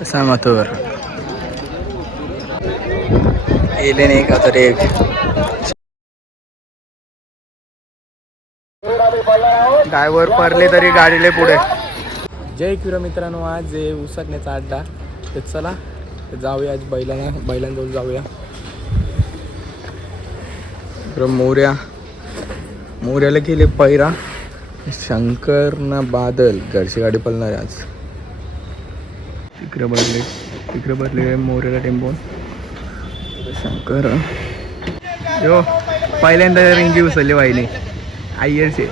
कसा मथुर येले नाही का तर एक ड्रायव्हर परले तरी गाडीले पुढे. जय किरो मित्रांनो, आज उसकण्याचा अड्डा. तर चला जाऊया आज बैलांजवळ जाऊया. मोऱ्याला गेले पैरा. शंकर ना बादल घरची गाडी पळणार आज. तिकडे बसले मोऱ्याला टेम्पोन. शंकर यो पहिल्यांदा रिंगी उचलली वाहिनी आयरचे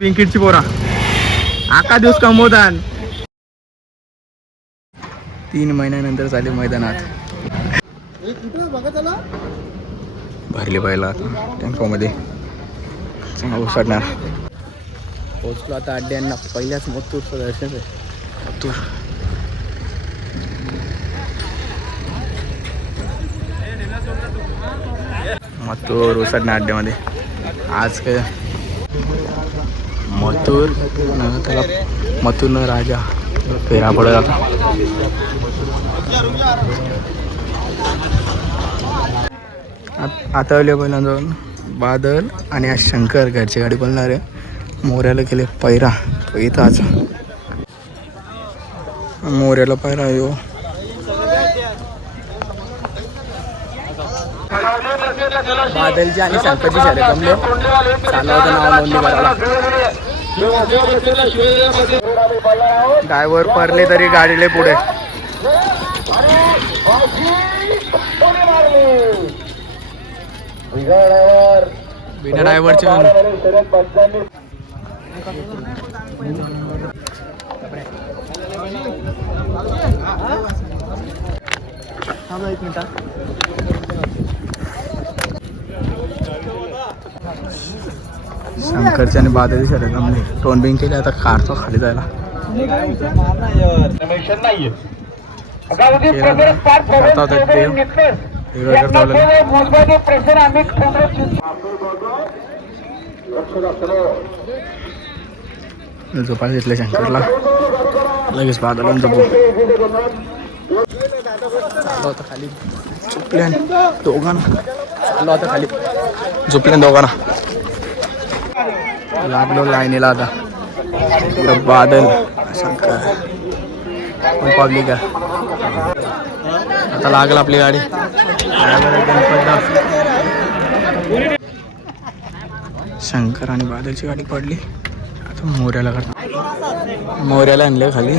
विंकेटची पोरा. आका दिवस कमवतान 3 महिन्यानंतर झाले मैदानात. भरली पाहिला आता टेम्पोमध्ये चांगला उसडणार. पोचलो आता अड्ड्यांना. पहिल्याच मथुरचं दर्शन आहे. मथुर उसडणार अड्ड्यामध्ये. आज काय मथुर त्याला मथुर न राजा फेरा पडत आता. आता अवेलेबल बादल आणि आज शंकर घरची गाडी बोलणार आहे. मोऱ्याला गेले पैरा. तो इथं आज मोऱ्याला पैरा येऊ. बादलची आणि शंकरची शर्यत जमले. चालू होतं नाव नोंदणी करायला. ड्रायव्हर परले तरी गाडीले पुढे. बिना ड्रायव्हरचे एक मिनिट. शंकरच्या आणि बादली शर्यत जमली. टोन बिंग केली. आता काढतो खाली जायला. झोपायला घेतलं शंकरला. लगेच बादल जपू. चालू होता खाली झोपल्यान दोघांना. चालू होता खाली झोपल्यान दोघांना. लागलो लाईनीला आता. बादल शंकर पब्लिक आहे. आता लागला आपली गाडी. शंकर आणि बादलची गाडी पडली. आता मोऱ्याला आणले खाली.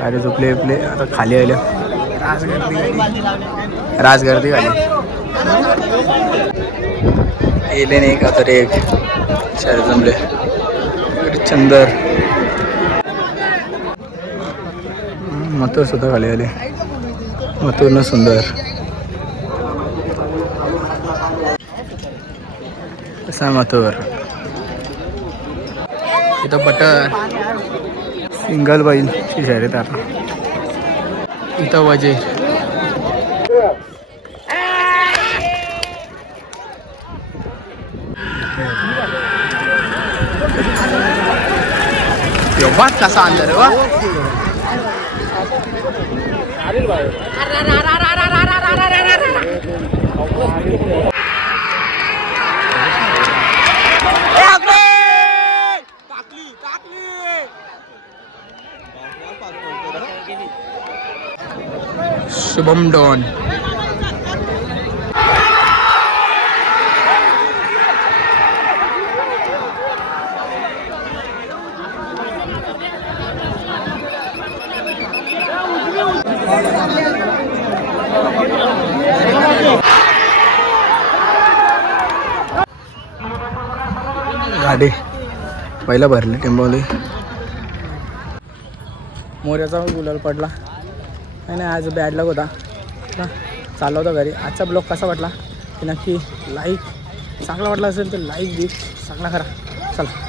गाडी झोपले आता खाली आले. राजगर्दी खाली येले नाही का तर एक शहर जमले. चंदर मथुर सुद्धा खाली आले. मथुर न सुंदर. कसा मथुर इथं बटर सिंगल बैलची शर्यत आता. इथं वजीर बात कसा अंदर वा. शुभम डॉन गाडी पहिला भरली टेम्पोली. मोऱ्याचा गुलाल पडला. नाही आज बॅड लक होता ना. चालला होता घरी. आजचा ब्लॉग कसा वाटला ते नक्की लाईक चांगला वाटला असेल तर लाईक दे. चांगला करा. चला.